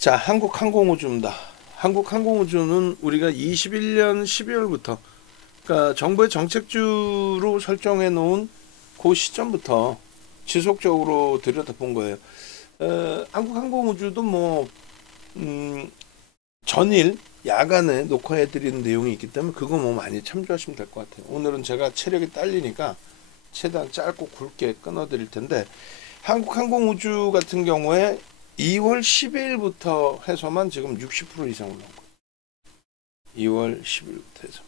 자, 한국항공우주입니다. 한국항공우주는 우리가 21년 12월부터, 그러니까 정부의 정책주로 설정해 놓은 그 시점부터 지속적으로 들여다본 거예요. 한국항공우주도 전일 야간에 녹화해 드리는 내용이 있기 때문에 그거 많이 참조하시면 될 것 같아요. 오늘은 제가 체력이 딸리니까 최대한 짧고 굵게 끊어 드릴 텐데, 한국항공우주 같은 경우에 2월 12일부터 해서만 지금 60% 이상 올라온 거예요. 2월 10일부터 해서.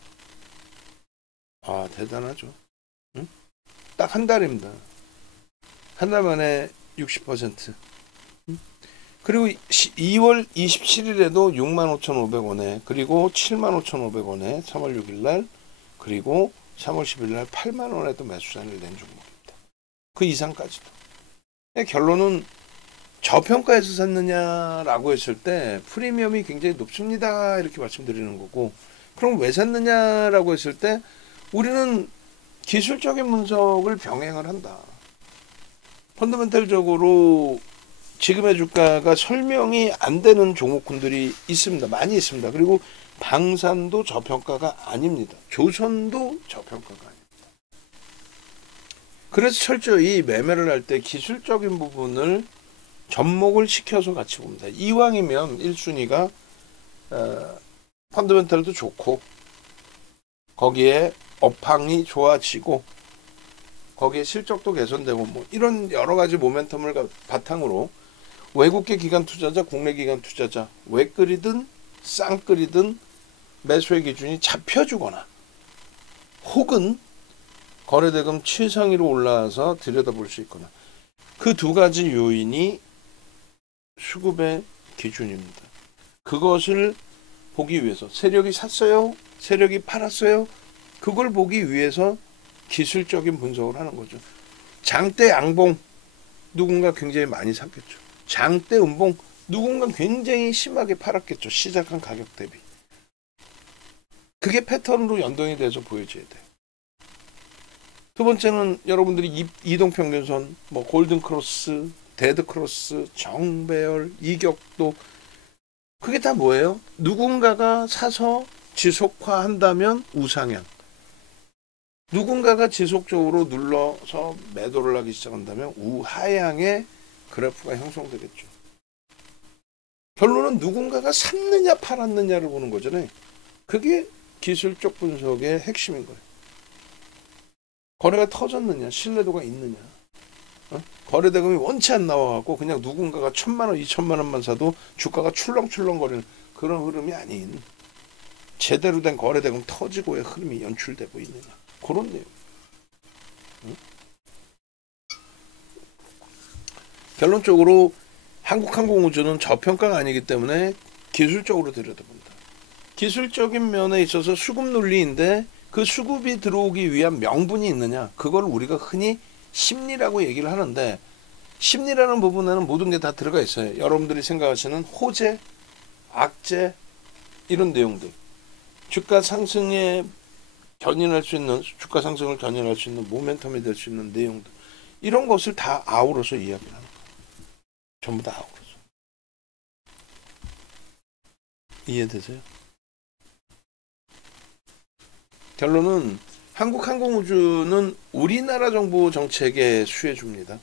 아, 대단하죠. 응? 딱 한 달입니다. 한 달 만에 60%. 응? 그리고 2월 27일에도 65,500원에, 그리고 75,500원에 3월 6일날, 그리고 3월 10일날 8만원에도 매수세를 낸 종목입니다. 그 이상까지도. 결론은 저평가해서 샀느냐라고 했을 때 프리미엄이 굉장히 높습니다, 이렇게 말씀드리는 거고, 그럼 왜 샀느냐라고 했을 때 우리는 기술적인 분석을 병행을 한다. 펀더멘탈적으로 지금의 주가가 설명이 안 되는 종목군들이 있습니다. 많이 있습니다. 그리고 방산도 저평가가 아닙니다. 조선도 저평가가 아닙니다. 그래서 철저히 매매를 할 때 기술적인 부분을 접목을 시켜서 같이 봅니다. 이왕이면 1순위가 펀더멘탈도 좋고, 거기에 업황이 좋아지고, 거기에 실적도 개선되고, 이런 여러 가지 모멘텀을 바탕으로 외국계 기관 투자자, 국내 기관 투자자, 외끌이든 쌍끌이든 매수의 기준이 잡혀주거나, 혹은 거래대금 최상위로 올라와서 들여다볼 수 있거나, 그 두 가지 요인이 수급의 기준입니다. 그것을 보기 위해서 세력이 샀어요? 세력이 팔았어요? 그걸 보기 위해서 기술적인 분석을 하는 거죠. 장대 양봉 누군가 굉장히 많이 샀겠죠. 장대 음봉 누군가 굉장히 심하게 팔았겠죠. 시작한 가격 대비. 그게 패턴으로 연동이 돼서 보여줘야 돼요. 두 번째는 여러분들이 이동평균선, 골든크로스, 데드크로스, 정배열, 이격도, 그게 다 뭐예요? 누군가가 사서 지속화한다면 우상향, 누군가가 지속적으로 눌러서 매도를 하기 시작한다면 우하향의 그래프가 형성되겠죠. 결론은 누군가가 샀느냐 팔았느냐를 보는 거잖아요. 그게 기술적 분석의 핵심인 거예요. 거래가 터졌느냐, 신뢰도가 있느냐. 거래대금이 원치 안 나와갖고 그냥 누군가가 1,000만원, 2,000만원만 사도 주가가 출렁출렁거리는 그런 흐름이 아닌, 제대로 된 거래대금 터지고의 흐름이 연출되고 있느냐, 그런 내용. 결론적으로 한국항공우주는 저평가가 아니기 때문에 기술적으로 들여다본다. 기술적인 면에 있어서 수급 논리인데, 그 수급이 들어오기 위한 명분이 있느냐, 그걸 우리가 흔히 심리라고 얘기를 하는데, 심리라는 부분에는 모든 게 다 들어가 있어요. 여러분들이 생각하시는 호재, 악재, 이런 내용들, 주가 상승에 견인할 수 있는, 주가 상승을 견인할 수 있는 모멘텀이 될 수 있는 내용들, 이런 것을 다 아우러서 이야기를 하는 거예요. 전부 다 아우러서. 이해되세요? 결론은 한국항공우주는 우리나라 정부 정책의 수혜주입니다.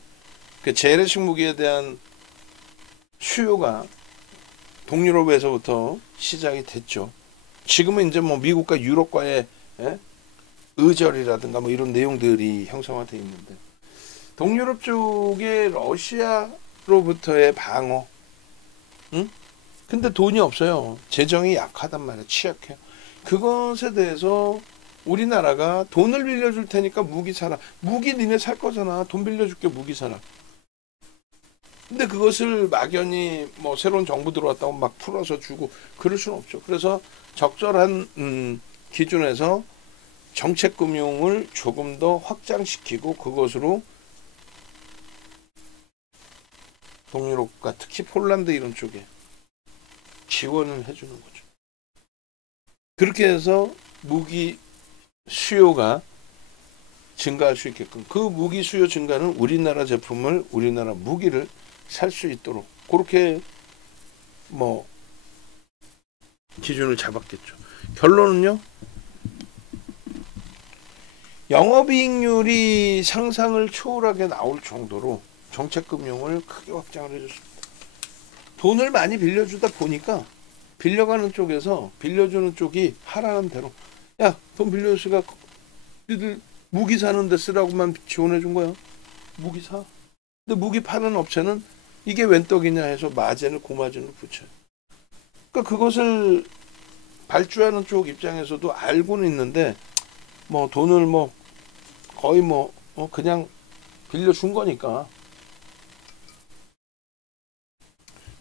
그 재래식 무기에 대한 수요가 동유럽에서부터 시작이 됐죠. 지금은 이제 미국과 유럽과의 의절이라든가 이런 내용들이 형성화되어 있는데, 동유럽 쪽에 러시아로부터의 방어, 근데 돈이 없어요. 재정이 약하단 말이에요. 취약해요. 그것에 대해서 우리나라가 돈을 빌려줄 테니까 무기 사라. 무기 니네 살 거잖아. 돈 빌려줄게, 무기 사라. 근데 그것을 막연히 새로운 정부 들어왔다고 막 풀어서 주고 그럴 수는 없죠. 그래서 적절한 기준에서 정책금융을 조금 더 확장시키고, 그것으로 동유럽과 특히 폴란드 이런 쪽에 지원을 해주는 거죠. 그렇게 해서 무기 수요가 증가할 수 있게끔, 그 무기 수요 증가는 우리나라 제품을, 우리나라 무기를 살 수 있도록 그렇게 뭐 기준을 잡았겠죠. 결론은요. 영업이익률이 상상을 초월하게 나올 정도로 정책금융을 크게 확장을 해줬습니다. 돈을 많이 빌려주다 보니까 빌려가는 쪽에서 빌려주는 쪽이 하라는 대로 야, 돈 빌려주니까 니들 무기 사는 데 쓰라고만 지원해 준 거야. 무기 사. 근데 무기 파는 업체는 이게 웬 떡이냐 해서 마진을 고마진을 붙여요. 그러니까 그것을 발주하는 쪽 입장에서도 알고는 있는데 뭐 돈을 뭐 거의 뭐 그냥 빌려준 거니까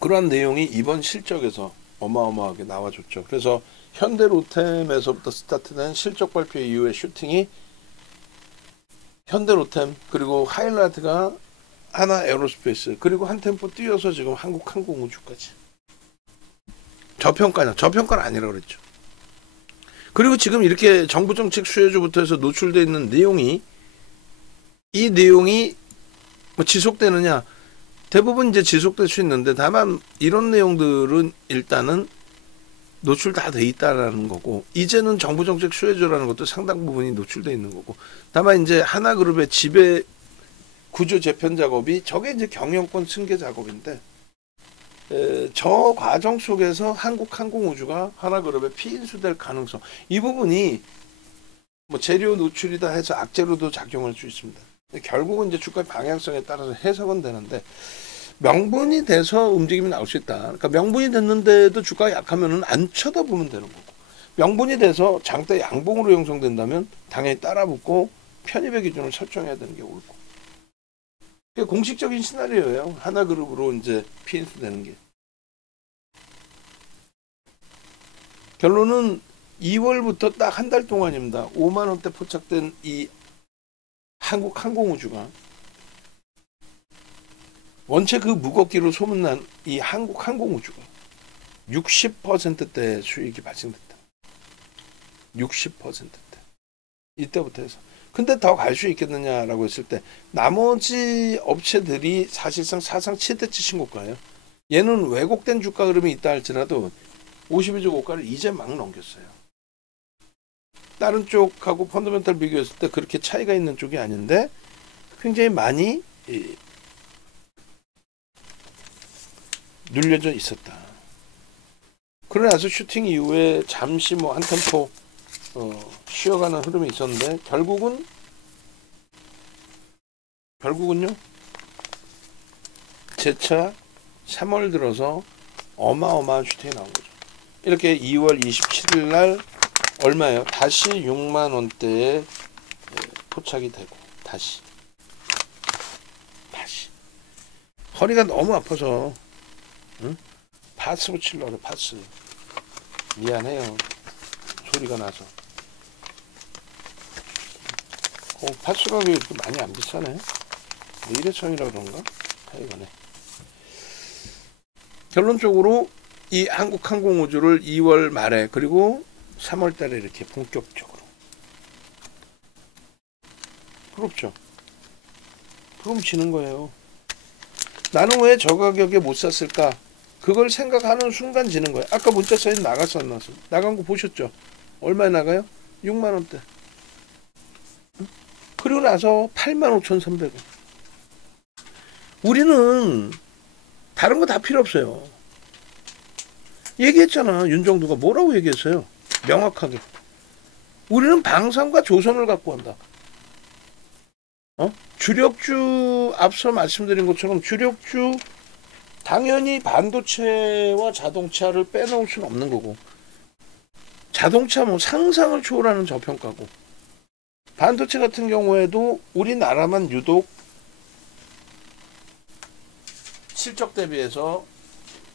그러한 내용이 이번 실적에서 어마어마하게 나와줬죠. 그래서 현대로템에서부터 스타트된 실적 발표 이후의 슈팅이 현대로템 그리고 하이라이트가 하나 에어로스페이스 그리고 한 템포 뛰어서 지금 한국항공우주까지 저평가는 아니라고 그랬죠. 그리고 지금 이렇게 정부정책 수혜주부터 해서 노출되어 있는 내용이 이 내용이 뭐 지속되느냐 대부분 이제 지속될 수 있는데 다만 이런 내용들은 일단은 노출 다 돼 있다라는 거고 이제는 정부정책 수혜주라는 것도 상당 부분이 노출돼 있는 거고 다만 이제 하나그룹의 지배 구조 재편 작업이 저게 이제 경영권 승계 작업인데 저 과정 속에서 한국항공우주가 하나그룹의 피인수될 가능성 이 부분이 뭐 재료 노출이다 해서 악재로도 작용할 수 있습니다. 결국은 이제 주가의 방향성에 따라서 해석은 되는데 명분이 돼서 움직임이 나올 수 있다. 그러니까 명분이 됐는데도 주가가 약하면은 안 쳐다보면 되는 거고 명분이 돼서 장대 양봉으로 형성된다면 당연히 따라붙고 편입의 기준을 설정해야 되는 게 옳고 그게 공식적인 시나리오예요. 하나그룹으로 이제 피인수 되는 게 결론은 2월부터 딱 한 달 동안입니다. 5만 원대 포착된 이 한국항공우주가 원체 그 무겁기로 소문난 이 한국항공우주가 60%대 수익이 발생됐다. 60%대. 이때부터 해서. 근데 더 갈 수 있겠느냐라고 했을 때 나머지 업체들이 사실상 사상 최대치 신고가예요. 얘는 왜곡된 주가 흐름이 있다 할지라도 52주 고가를 이제 막 넘겼어요. 다른 쪽하고 펀더멘탈 비교했을 때 그렇게 차이가 있는 쪽이 아닌데 굉장히 많이 눌려져 있었다. 그러고 나서 슈팅 이후에 잠시 뭐 한 템포 쉬어가는 흐름이 있었는데 결국은요 재차 3월 들어서 어마어마한 슈팅이 나온 거죠. 이렇게 2월 27일 날 얼마예요? 다시 6만 원대에 포착이 되고 다시 허리가 너무 아파서 응? 파스 붙이려고 그래. 파스 미안해요. 소리가 나서 파스 가격이 이렇게 많이 안 비싸네. 일회성이라 그런가? 하여간에 결론적으로 이 한국항공우주를 2월 말에 그리고 3월 달에 이렇게 본격적으로 그렇죠. 그럼 지는 거예요. 나는 왜 저 가격에 못 샀을까? 그걸 생각하는 순간 지는 거예요. 아까 문자 사인 나갔어 안 나갔어? 나간 거 보셨죠? 얼마에 나가요? 6만 원대. 그리고 나서 85,300원. 우리는 다른 거 다 필요 없어요. 얘기했잖아. 윤정두가 뭐라고 얘기했어요? 명확하게. 우리는 방산과 조선을 갖고 간다. 주력주 앞서 말씀드린 것처럼 주력주 당연히 반도체와 자동차를 빼놓을 수는 없는 거고 자동차 뭐 상상을 초월하는 저평가고 반도체 같은 경우에도 우리나라만 유독 실적 대비해서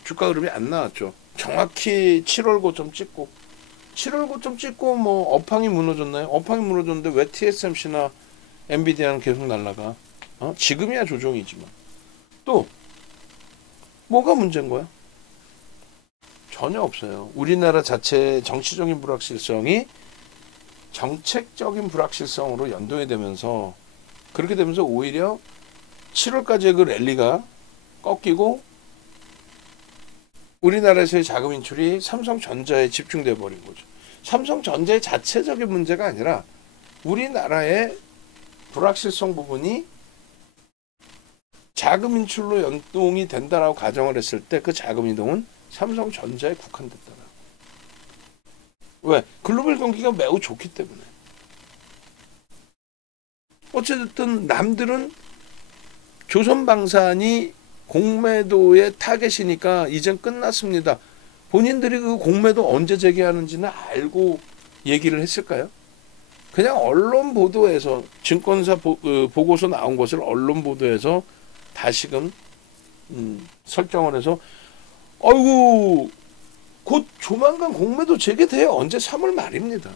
주가 흐름이 안 나왔죠. 정확히 7월 고점 찍고 뭐 업황이 무너졌나요? 업황이 무너졌는데 왜 TSMC나 엔비디아는 계속 날라가? 지금이야 조정이지만 또 뭐가 문제인 거야? 전혀 없어요. 우리나라 자체의 정치적인 불확실성이 정책적인 불확실성으로 연동이 되면서 그렇게 되면서 오히려 7월까지의 그 랠리가 꺾이고 우리나라에서의 자금 인출이 삼성전자에 집중돼 버린 거죠. 삼성전자의 자체적인 문제가 아니라 우리나라의 불확실성 부분이 자금 인출로 연동이 된다라고 가정을 했을 때 그 자금 이동은 삼성전자에 국한됐다라고. 왜? 글로벌 경기가 매우 좋기 때문에. 어쨌든 남들은 조선방산이 공매도의 타겟이니까 이젠 끝났습니다. 본인들이 그 공매도 언제 제기하는지는 알고 얘기를 했을까요? 그냥 언론 보도에서 증권사 보고서 나온 것을 언론 보도에서 다시금 설정을 해서 아이고 곧 조만간 공매도 재개돼요. 언제 3월 말입니다.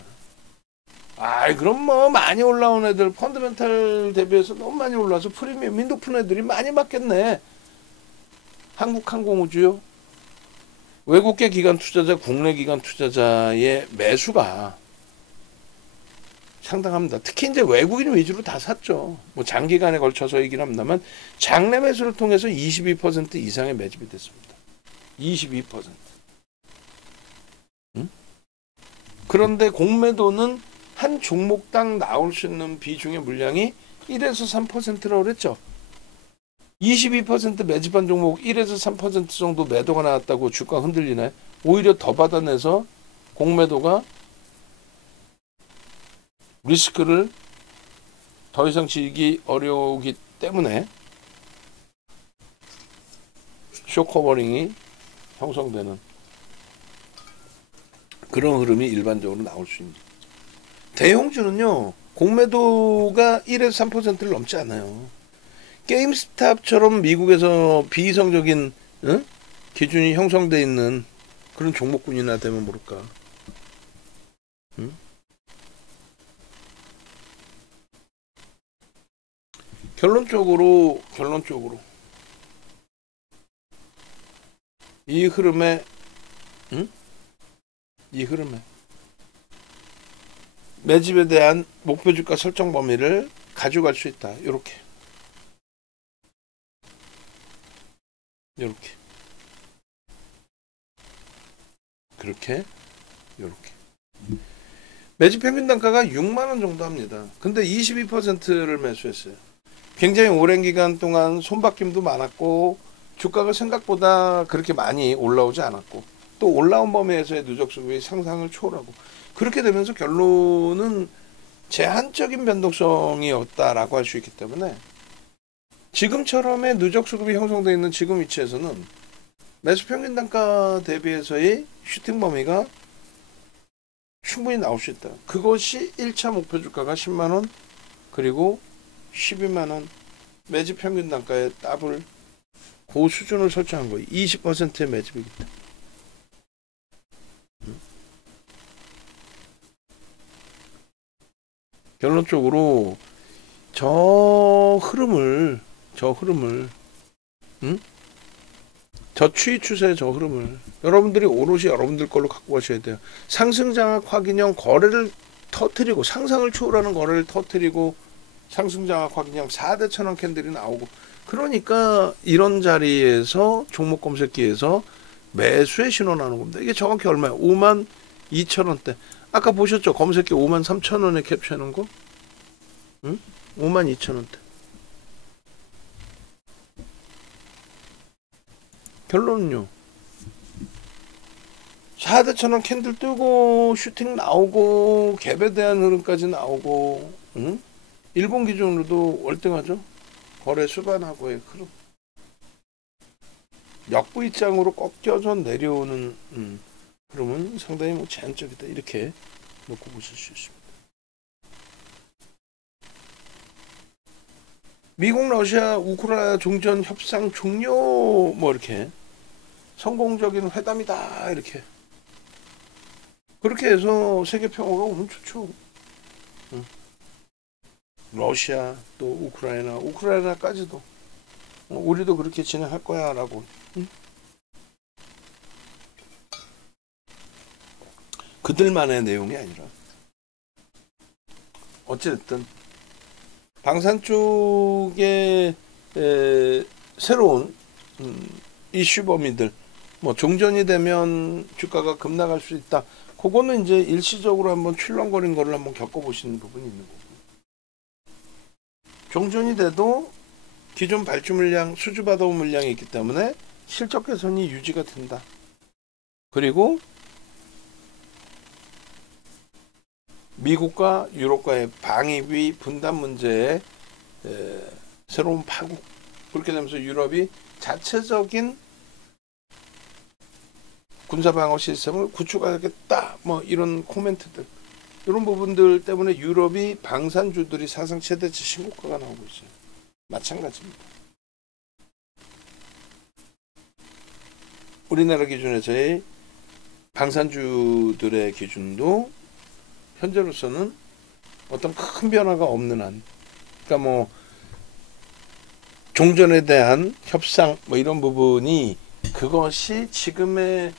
아이 그럼 뭐 많이 올라온 애들 펀드멘탈 대비해서 너무 많이 올라서 프리미엄이 높은 애들이 많이 맞겠네. 한국항공우주요. 외국계 기관 투자자, 국내 기관 투자자의 매수가 상당합니다. 특히 이제 외국인 위주로 다 샀죠. 뭐 장기간에 걸쳐서이긴 합니다만 장내 매수를 통해서 22% 이상의 매집이 됐습니다. 22%. 응? 그런데 공매도는 한 종목당 나올 수 있는 비중의 물량이 1에서 3%라고 그랬죠. 22% 매집한 종목 1에서 3% 정도 매도가 나왔다고 주가 흔들리나요? 오히려 더 받아내서 공매도가 리스크를 더 이상 지기 어려우기 때문에 쇼커버링이 형성되는 그런 흐름이 일반적으로 나올 수 있는. 대형주는요, 공매도가 1에서 3%를 넘지 않아요. 게임스탑처럼 미국에서 비이성적인 기준이 형성되어 있는 그런 종목군이나 되면 모를까. 결론적으로 이 흐름에 매집에 대한 목표 주가 설정 범위를 가져갈 수 있다. 이렇게 그렇게 이렇게 매집 평균 단가가 6만 원 정도 합니다. 근데 22%를 매수했어요. 굉장히 오랜 기간 동안 손바뀜도 많았고 주가가 생각보다 그렇게 많이 올라오지 않았고 또 올라온 범위에서의 누적 수급이 상상을 초월하고 그렇게 되면서 결론은 제한적인 변동성이 없다라고 할 수 있기 때문에 지금처럼의 누적 수급이 형성되어 있는 지금 위치에서는 매수 평균 단가 대비해서의 슈팅 범위가 충분히 나올 수 있다. 그것이 1차 목표 주가가 10만 원 그리고 12만 원 매집 평균 단가의 더블 그 수준을 설정한 거예요. 20%의 매집이기 때문에. 결론적으로 저 흐름을 저 추이 추세의 저 흐름을 여러분들이 오롯이 여러분들 걸로 갖고 가셔야 돼요. 상승 장악 확인형 거래를 터뜨리고 상상을 초월하는 거래를 터뜨리고 상승 장악 확인형 4대 천원 캔들이 나오고 그러니까 이런 자리에서 종목 검색기에서 매수의 신호 나오는 겁니다. 이게 정확히 얼마예요? 52,000원대. 아까 보셨죠? 검색기 53,000원에 캡처하는 거? 52,000원대. 결론은요. 4대 천원 캔들 뜨고 슈팅 나오고 갭에 대한 흐름까지 나오고 일본 기준으로도 월등하죠. 거래 수반하고의 흐름. 역부 입장으로 꺾여서 내려오는 흐름은 상당히 뭐 제한적이다. 이렇게 놓고 보실 수 있습니다. 미국, 러시아, 우크라이나 종전 협상 종료 뭐 이렇게 성공적인 회담이다 이렇게 그렇게 해서 세계 평화가 오면 좋죠. 러시아 또 우크라이나까지도 우리도 그렇게 진행할 거야라고. 그들만의 내용이 아니라 어쨌든 방산 쪽에 새로운 이슈 범위들 뭐 종전이 되면 주가가 급락할 수 있다. 그거는 이제 일시적으로 한번 출렁거린 거를 한번 겪어보시는 부분이 있는 거고. 종전이 돼도 기존 발주 물량, 수주받아온 물량이 있기 때문에 실적 개선이 유지가 된다. 그리고 미국과 유럽과의 방위비 분담 문제에 새로운 파국. 그렇게 되면서 유럽이 자체적인 군사방어 시스템을 구축하겠다. 뭐 이런 코멘트들. 이런 부분들 때문에 유럽이 방산주들이 사상 최대치 신고가가 나오고 있어요. 마찬가지입니다. 우리나라 기준에서의 방산주들의 기준도 현재로서는 어떤 큰 변화가 없는 한, 그러니까 뭐 종전에 대한 협상 뭐 이런 부분이 그것이 지금의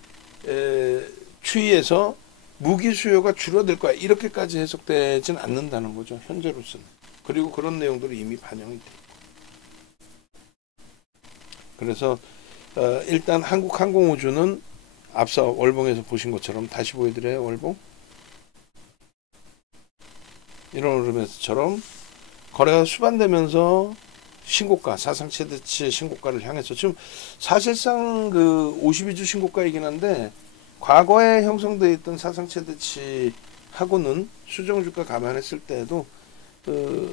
추이에서 무기 수요가 줄어들 거야 이렇게까지 해석되진 않는다는 거죠, 현재로서는. 그리고 그런 내용들이 이미 반영이 돼 있고. 그래서 일단 한국항공우주는 앞서 월봉에서 보신 것처럼, 다시 보여드려요. 월봉 이런 흐름에서처럼 거래가 수반되면서 신고가, 사상 최대치 신고가를 향해서, 지금 사실상 그 52주 신고가이긴 한데 과거에 형성되어 있던 사상 최대치 하고는 수정주가 감안했을 때에도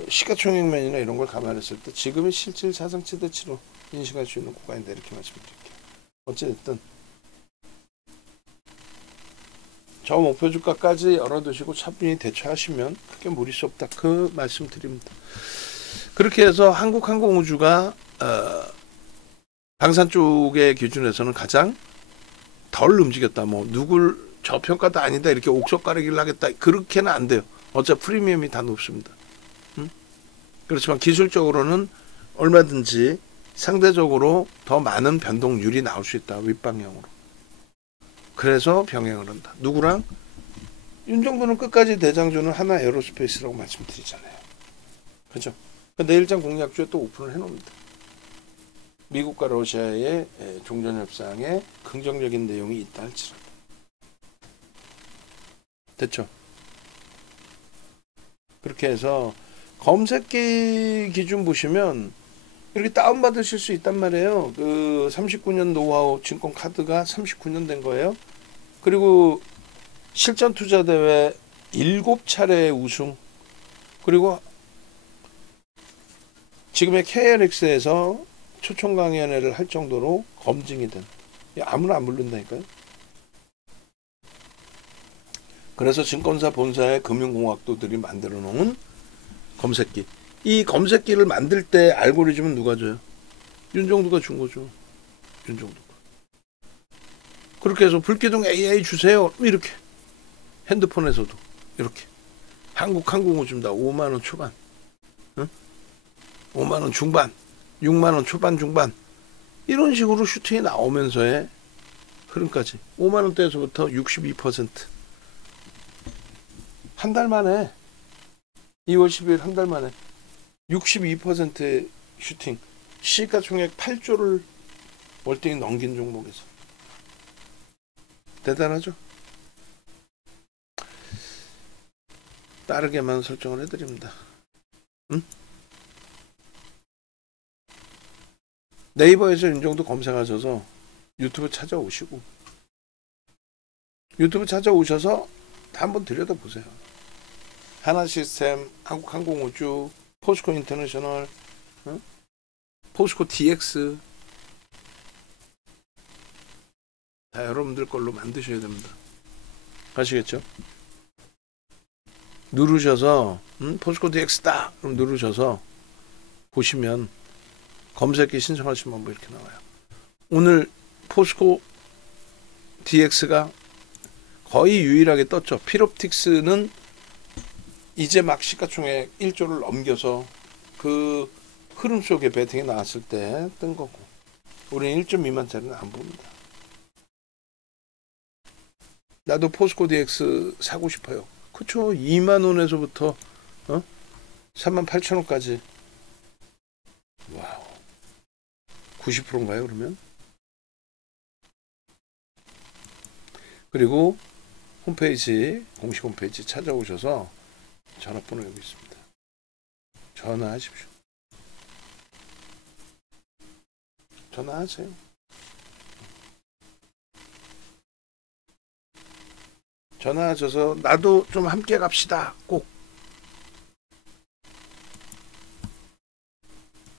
시가총액면이나 이런 걸 감안했을 때 지금의 실질 사상 최대치로 인식할 수 있는 구간인데, 이렇게 말씀드릴게요. 어찌됐든 저 목표 주가까지 열어두시고 차분히 대처하시면 크게 무리수 없다, 그 말씀 드립니다. 그렇게 해서 한국항공우주가 방산 쪽의 기준에서는 가장 덜 움직였다. 뭐 누굴 저평가도 아니다 이렇게 옥석 가리기를 하겠다, 그렇게는 안 돼요. 어차피 프리미엄이 다 높습니다. 그렇지만 기술적으로는 얼마든지 상대적으로 더 많은 변동률이 나올 수 있다, 윗방향으로. 그래서 병행을 한다. 누구랑? 윤정도는 끝까지 대장주는 하나 에어로스페이스라고 말씀드리잖아요. 그죠? 내일장 공약주에 또 오픈을 해놓습니다. 미국과 러시아의 종전협상에 긍정적인 내용이 있다 할지라도. 됐죠? 그렇게 해서 검색기 기준 보시면 이렇게 다운받으실 수 있단 말이에요. 그 39년 노하우 증권 카드가 39년 된 거예요. 그리고 실전 투자 대회 7차례 우승. 그리고 지금의 KLX에서 초청 강연회를 할 정도로 검증이 된, 아무나 안 부른다니까요. 그래서 증권사 본사의 금융공학도들이 만들어 놓은 검색기. 이 검색기를 만들 때 알고리즘은 누가 줘요? 윤정두가 준 거죠. 윤정두가. 그렇게 해서 불기둥 AI 주세요. 이렇게. 핸드폰에서도 이렇게. 한국항공우주입니다. 5만원 초반. 응? 5만원 중반. 6만원 초반 중반. 이런 식으로 슈팅이 나오면서의 흐름까지. 5만원대에서부터 62%. 한 달 만에, 2월 10일 한 달 만에 62%의 슈팅, 시가총액 8조를 월등히 넘긴 종목에서. 대단하죠? 빠르게만 설정을 해드립니다. 응? 네이버에서 윤정도 검색하셔서 유튜브 찾아오시고, 유튜브 찾아오셔서 한번 들여다보세요. 하나시스템, 한국항공우주, 포스코 인터내셔널, 포스코 DX 다 여러분들 걸로 만드셔야 됩니다. 아시겠죠? 누르셔서 포스코 DX다 그럼 누르셔서 보시면 검색기 신청하시면 뭐 이렇게 나와요. 오늘 포스코 DX가 거의 유일하게 떴죠. 필옵틱스는 이제 막 시가총액 1조를 넘겨서 그 흐름 속에 배팅이 나왔을 때 뜬 거고, 우리는 1조 미만짜리는 안 봅니다. 나도 포스코 DX 사고 싶어요. 그쵸? 2만원에서부터 38,000원까지. 와우. 90%인가요 그러면? 그리고 홈페이지, 공식 홈페이지 찾아오셔서 전화번호 여기 있습니다. 전화하십시오. 전화하세요. 전화하셔서 나도 좀 함께 갑시다. 꼭